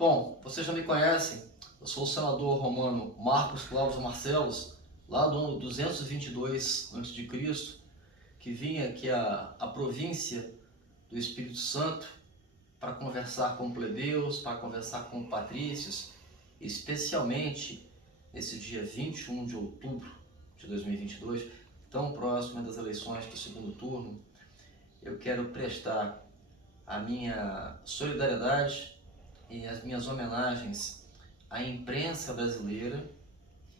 Bom, vocês já me conhecem, eu sou o senador romano Marcos Cláudio Marcelos, lá do ano 222 a.C., que vinha aqui à província do Espírito Santo para conversar com plebeus, para conversar com patrícios, especialmente nesse dia 21 de outubro de 2022, tão próximo das eleições do segundo turno. Eu quero prestar a minha solidariedade e as minhas homenagens à imprensa brasileira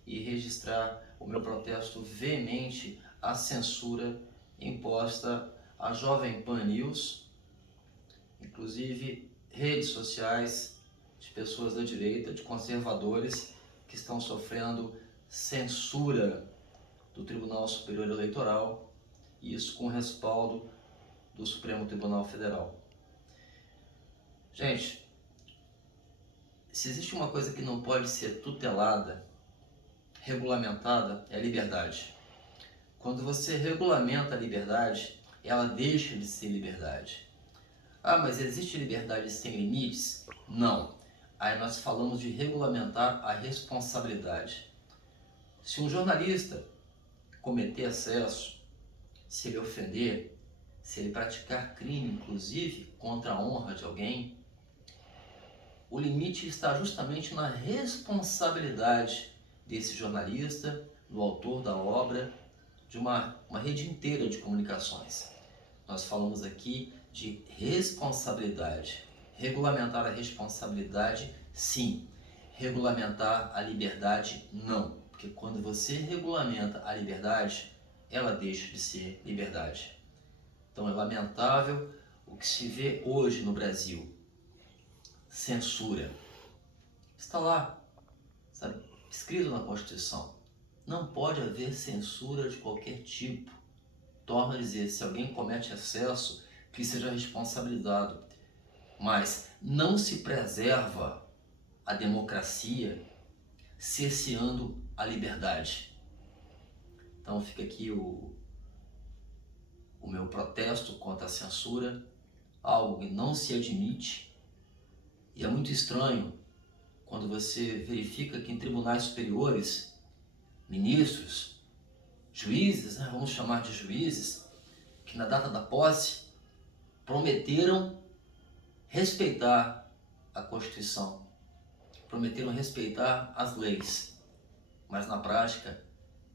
e registrar o meu protesto veemente à censura imposta à Jovem Pan News, inclusive redes sociais de pessoas da direita, de conservadores que estão sofrendo censura do Tribunal Superior Eleitoral, e isso com respaldo do Supremo Tribunal Federal. Gente, se existe uma coisa que não pode ser tutelada, regulamentada, é a liberdade. Quando você regulamenta a liberdade, ela deixa de ser liberdade. Ah, mas existe liberdade sem limites? Não. Aí nós falamos de regulamentar a responsabilidade. Se um jornalista cometer excesso, se ele ofender, se ele praticar crime, inclusive contra a honra de alguém, o limite está justamente na responsabilidade desse jornalista, do autor da obra, de uma rede inteira de comunicações. Nós falamos aqui de responsabilidade. Regulamentar a responsabilidade, sim. Regulamentar a liberdade, não. Porque quando você regulamenta a liberdade, ela deixa de ser liberdade. Então é lamentável o que se vê hoje no Brasil. Censura. Está lá, sabe, escrito na Constituição. Não pode haver censura de qualquer tipo. Torna a dizer, se alguém comete excesso, que seja responsabilizado. Mas não se preserva a democracia cerceando a liberdade. Então fica aqui o meu protesto contra a censura, algo que não se admite. E é muito estranho quando você verifica que em tribunais superiores, ministros, juízes, vamos chamar de juízes, que na data da posse prometeram respeitar a Constituição, prometeram respeitar as leis, mas na prática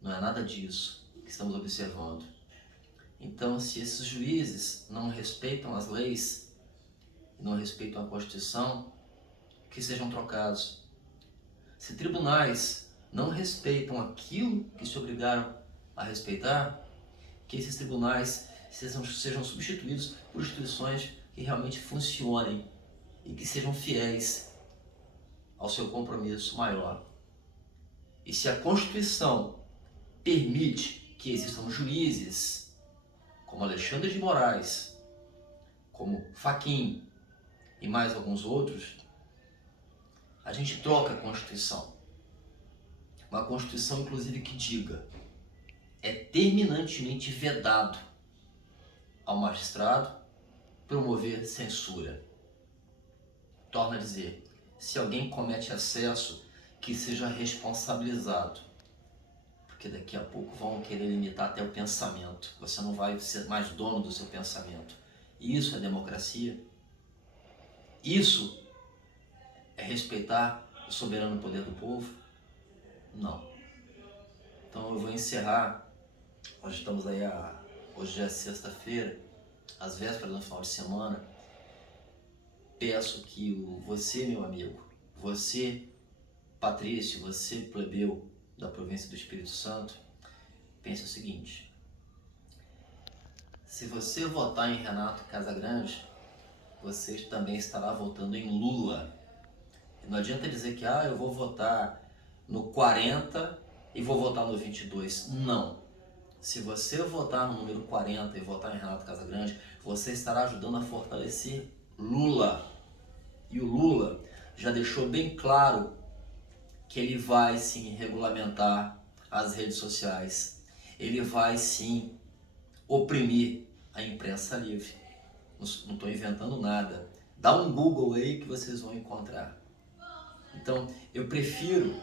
não é nada disso que estamos observando. Então, se esses juízes não respeitam as leis, não respeitam a Constituição, que sejam trocados. Se tribunais não respeitam aquilo que se obrigaram a respeitar, que esses tribunais sejam substituídos por instituições que realmente funcionem e que sejam fiéis ao seu compromisso maior. E se a Constituição permite que existam juízes como Alexandre de Moraes, como Fachin e mais alguns outros, a gente troca a Constituição. Uma Constituição, inclusive, que diga: é terminantemente vedado ao magistrado promover censura. Torna a dizer, se alguém comete excesso, que seja responsabilizado. Porque daqui a pouco vão querer limitar até o pensamento. Você não vai ser mais dono do seu pensamento. Isso é democracia? Isso é respeitar o soberano poder do povo? Não. Então eu vou encerrar. Hoje estamos aí, hoje é sexta-feira, às vésperas do final de semana. Peço que você, meu amigo, você, patrício, você, plebeu da província do Espírito Santo, pense o seguinte: se você votar em Renato Casagrande, você também estará votando em Lula. Não adianta dizer que eu vou votar no 40 e vou votar no 22. Não. Se você votar no número 40 e votar em Renato Casagrande, você estará ajudando a fortalecer Lula. E o Lula já deixou bem claro que ele vai sim regulamentar as redes sociais. Ele vai sim oprimir a imprensa livre. Não estou inventando nada. Dá um Google aí que vocês vão encontrar. Então, eu prefiro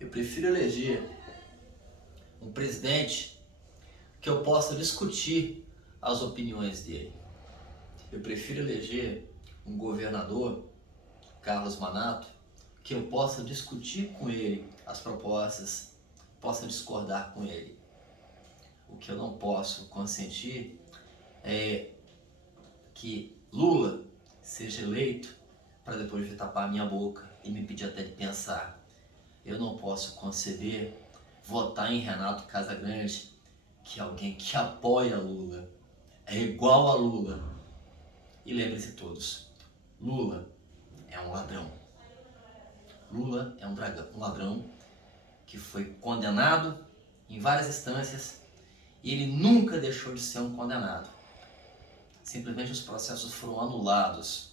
eleger um presidente que eu possa discutir as opiniões dele. Eu prefiro eleger um governador, Carlos Manato, que eu possa discutir com ele as propostas, possa discordar com ele. O que eu não posso consentir é que Lula seja eleito para depois de tapar a minha boca e me pedir até de pensar. Eu não posso conceber votar em Renato Casagrande, que é alguém que apoia Lula, é igual a Lula. E lembrem-se todos, Lula é um ladrão. Lula é um ladrão que foi condenado em várias instâncias e ele nunca deixou de ser um condenado. Simplesmente os processos foram anulados.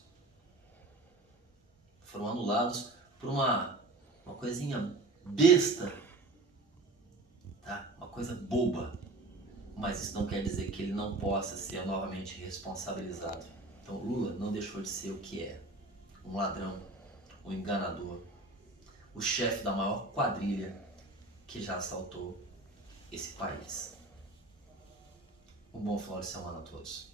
Foram anulados por uma coisinha besta, tá? Uma coisa boba. Mas isso não quer dizer que ele não possa ser novamente responsabilizado. Então Lula não deixou de ser o que é. Um ladrão, um enganador, o chefe da maior quadrilha que já assaltou esse país. Um bom final de semana a todos.